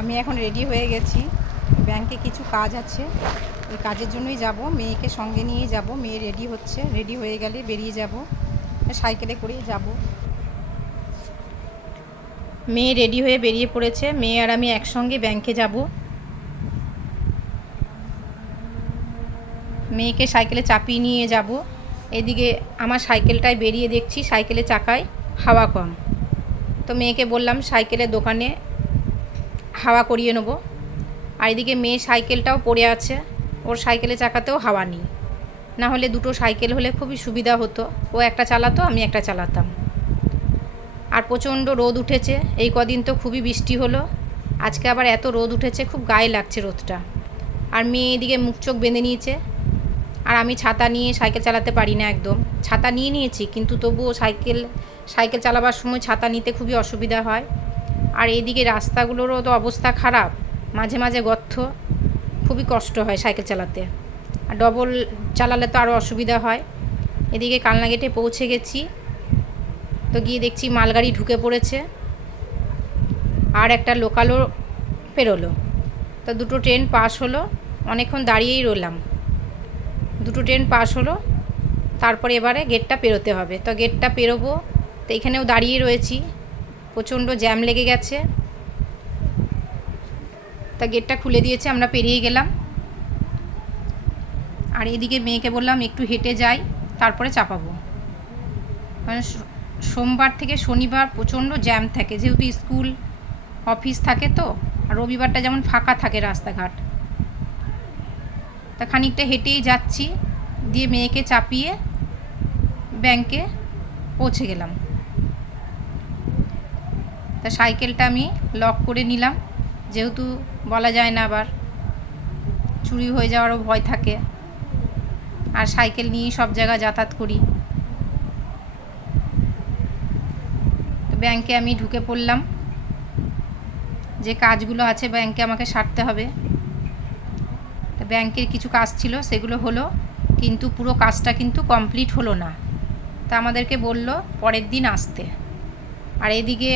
আমি এখন রেডি হয়ে গেছি। ব্যাংকে কিছু কাজ আছে, ওই কাজের জন্যই যাব। মেয়েকে সঙ্গে নিয়ে যাব। মেয়ে রেডি হচ্ছে, রেডি হয়ে গেলে বেরিয়ে যাব। সাইকেলে করেই যাব। মেয়ে রেডি হয়ে বেরিয়ে পড়েছে। মেয়ে আর আমি একসঙ্গে ব্যাংকে যাব। মেয়েকে সাইকেলে চাপিয়ে নিয়ে যাব। এদিকে আমার সাইকেলটায় বেরিয়ে দেখছি সাইকেলের চাকায় হাওয়া কম। তো মেয়েকে বললাম সাইকেলের দোকানে হাওয়া করিয়ে নেব। আর এদিকে মেয়ে সাইকেলটাও পড়ে আছে, ওর সাইকেলের চাকাতেও হাওয়া নেই। না হলে দুটো সাইকেল হলে খুবই সুবিধা হতো, ও একটা চালাতো, আমি একটা চালাতাম। আর প্রচণ্ড রোদ উঠেছে, এই কদিন তো খুবই বৃষ্টি হলো, আজকে আবার এত রোদ উঠেছে, খুব গায়ে লাগছে রোদটা। আর মেয়ে এদিকে মুখ চোখ বেঁধে নিয়েছে। আর আমি ছাতা নিয়ে সাইকেল চালাতে পারি না একদম। ছাতা নিয়ে নিয়েছি, কিন্তু তবুও সাইকেল চালাবার সময় ছাতা নিতে খুবই অসুবিধা হয়। আর এইদিকে রাস্তাগুলোরও তো অবস্থা খারাপ, মাঝে মাঝে গর্ত, খুবই কষ্ট হয় সাইকেল চালাতে। আর ডবল চালালে তো আরও অসুবিধা হয়। এদিকে কালনা গেটে পৌঁছে গেছি, তো গিয়ে দেখছি মালগাড়ি ঢুকে পড়েছে, আর একটা লোকালও পেরোলো। তো দুটো ট্রেন পাস হলো, অনেকক্ষণ দাঁড়িয়েই রইলাম। দুটো ট্রেন পাস হলো, তারপরে এবারে গেটটা পেরোতে হবে। তো গেটটা পেরোবো, তো এখানেও দাঁড়িয়ে রয়েছি, প্রচণ্ড জ্যাম লেগে গেছে। তা গেটটা খুলে দিয়েছে, আমরা পেরিয়ে গেলাম। আর এদিকে মেয়েকে বললাম একটু হেঁটে যাই, তারপরে চাপাবো। মানে সোমবার থেকে শনিবার প্রচণ্ড জ্যাম থাকে, যেহেতু স্কুল অফিস থাকে, তো আর রবিবারটা যেমন ফাঁকা থাকে রাস্তাঘাট। তা খানিকটা হেঁটেই যাচ্ছি, দিয়ে মেয়েকে চাপিয়ে ব্যাংকে পৌঁছে গেলাম। তা সাইকেলটা আমি লক করে নিলাম, যেহেতু বলা যায় না আবার চুরি হয়ে যাওয়ারও ভয় থাকে, আর সাইকেল নিয়েই সব জায়গা যাতায়াত করি। তো ব্যাংকে আমি ঢুকে পড়লাম, যে কাজগুলো আছে ব্যাংকে আমাকে সারতে হবে। তো ব্যাংকের কিছু কাজ ছিল, সেগুলো হলো, কিন্তু পুরো কাজটা কিন্তু কমপ্লিট হলো না। তা আমাদেরকে বলল পরের দিন আসতে। আর এদিকে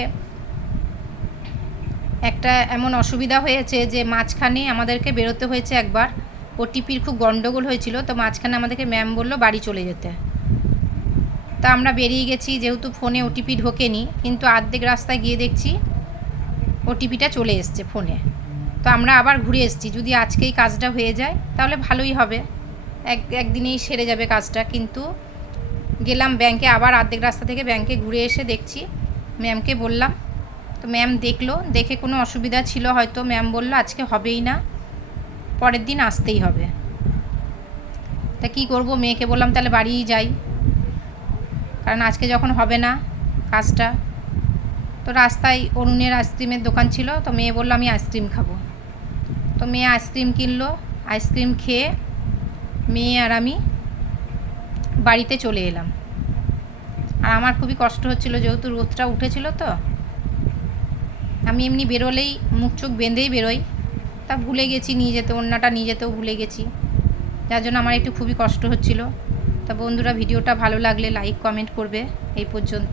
একটা এমন অসুবিধা হয়েছে যে মাঝখানে আমাদেরকে বেরোতে হয়েছে একবার, ওটিপির খুব গন্ডগোল হয়েছিল। তো মাঝখানে আমাদেরকে ম্যাম বলল বাড়ি চলে যেতে। তা আমরা বেরিয়ে গেছি, যেহেতু ফোনে ওটিপি ঢোকেনি, কিন্তু অর্ধেক রাস্তায় গিয়ে দেখছি ওটিপিটা চলে এসছে ফোনে। তো আমরা আবার ঘুরে এসেছি, যদি আজকেই কাজটা হয়ে যায় তাহলে ভালোই হবে, একদিনেই সেরে যাবে কাজটা। কিন্তু গেলাম ব্যাংকে, আবার অর্ধেক রাস্তা থেকে ব্যাংকে ঘুরে এসে দেখছি, ম্যামকে বললাম, তো ম্যাম দেখলো, দেখে কোনো অসুবিধা ছিল হয়তো, ম্যাম বলল আজকে হবেই না, পরের দিন আসতেই হবে। তা কী করব, মেয়েকে বললাম তাহলে বাড়িই যাই, কারণ আজকে যখন হবে না কাজটা। তো রাস্তায় অরুণের আইসক্রিমের দোকান ছিল, তো মেয়ে বললো আমি আইসক্রিম খাবো। তো মেয়ে আইসক্রিম কিনলো, আইসক্রিম খেয়ে মেয়ে আর আমি বাড়িতে চলে এলাম। আর আমার খুবই কষ্ট হচ্ছিল, যেহেতু রোদটা উঠেছিল, তো আমি এমনি বেরোলেই মুখ চোখ বেঁধেই বেরোই, তা ভুলে গেছি নিয়ে যেতে, ওড়নাটা নিয়ে যেতেও ভুলে গেছি, যার জন্য আমার একটু খুবই কষ্ট হচ্ছিল। তা বন্ধুরা, ভিডিওটা ভালো লাগলে লাইক কমেন্ট করবে। এই পর্যন্ত।